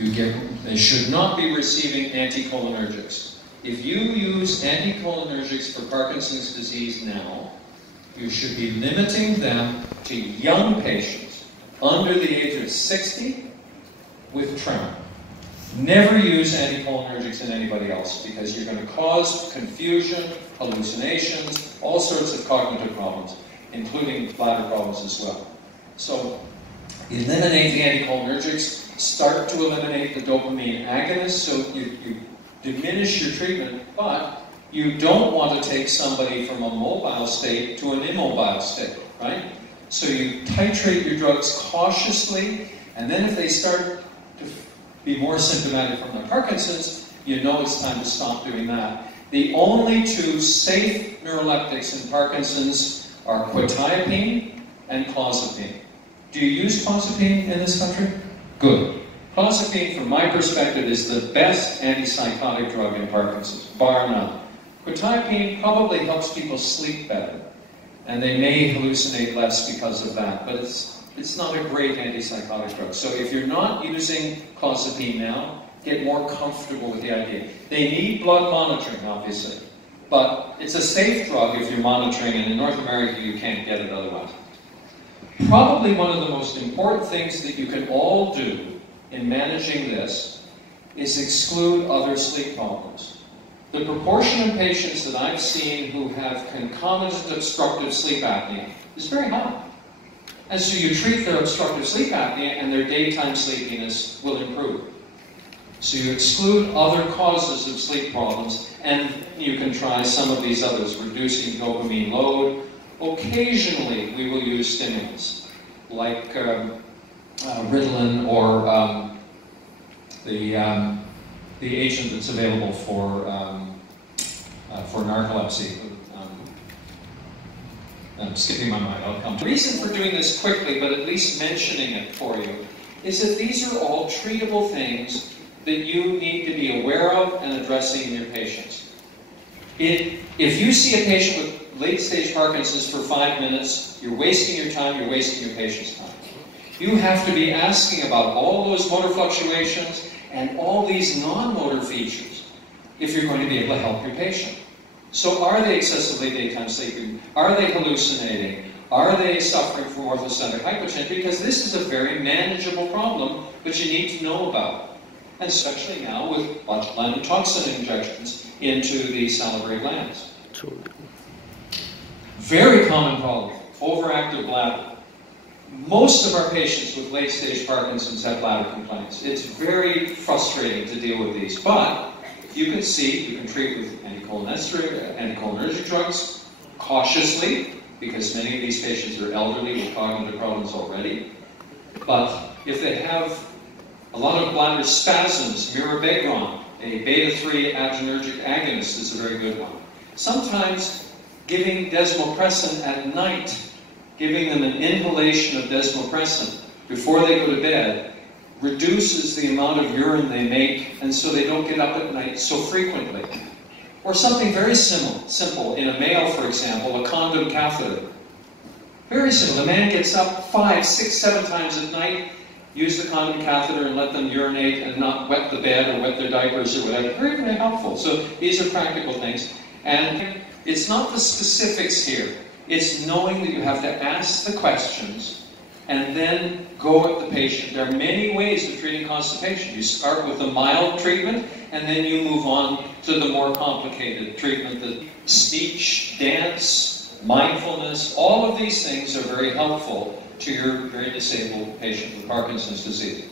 They should not be receiving anticholinergics. If you use anticholinergics for Parkinson's disease now, you should be limiting them to young patients under the age of 60 with tremor. Never use anticholinergics in anybody else, because you're going to cause confusion, hallucinations, all sorts of cognitive problems, including bladder problems as well. So eliminate the anticholinergics. Start to eliminate the dopamine agonists, so you diminish your treatment, but you don't want to take somebody from a mobile state to an immobile state, right? So you titrate your drugs cautiously, and then if they start to be more symptomatic from their Parkinson's, you know it's time to stop doing that. The only two safe neuroleptics in Parkinson's are quetiapine and clozapine. Do you use clozapine in this country? Good. Clozapine, from my perspective, is the best antipsychotic drug in Parkinson's, bar none. Quetiapine probably helps people sleep better, and they may hallucinate less because of that, but it's not a great antipsychotic drug. So if you're not using clozapine now, get more comfortable with the idea. They need blood monitoring, obviously, but it's a safe drug if you're monitoring, and in North America you can't get it otherwise. Probably one of the most important things that you can all do in managing this is exclude other sleep problems. The proportion of patients that I've seen who have concomitant obstructive sleep apnea is very high. And so you treat their obstructive sleep apnea and their daytime sleepiness will improve. So you exclude other causes of sleep problems, and you can try some of these others, reducing dopamine load. Occasionally, we will use stimulants, like Ritalin or the agent that's available for narcolepsy. I'm skipping my mind, I'll come to it. The reason for doing this quickly, but at least mentioning it for you, is that these are all treatable things that you need to be aware of and addressing in your patients. If you see a patient with late-stage Parkinson's for 5 minutes, you're wasting your time, you're wasting your patient's time. You have to be asking about all those motor fluctuations and all these non-motor features if you're going to be able to help your patient. So are they excessively daytime sleeping? Are they hallucinating? Are they suffering from orthocentric hypotension? Because this is a very manageable problem, but you need to know about it. And especially now with botulinum toxin injections into the salivary glands. Very common problem, overactive bladder. Most of our patients with late-stage Parkinson's have bladder complaints. It's very frustrating to deal with these, but you can see, you can treat with anticholinergic drugs cautiously, because many of these patients are elderly with cognitive problems already. But if they have a lot of bladder spasms, mirabegron, a beta-3 adrenergic agonist, is a very good one. Sometimes giving desmopressin at night, giving them an inhalation of desmopressin before they go to bed, reduces the amount of urine they make, and so they don't get up at night so frequently. Or something very simple. In a male, for example, a condom catheter. Very simple. The man gets up 5, 6, 7 times at night, use the condom catheter and let them urinate and not wet the bed or wet their diapers or whatever. Very, very helpful. So these are practical things. And it's not the specifics here. It's knowing that you have to ask the questions and then go at the patient. There are many ways of treating constipation. You start with the mild treatment, and then you move on to the more complicated treatment. The speech, dance, mindfulness, all of these things are very helpful to your very disabled patient with Parkinson's disease.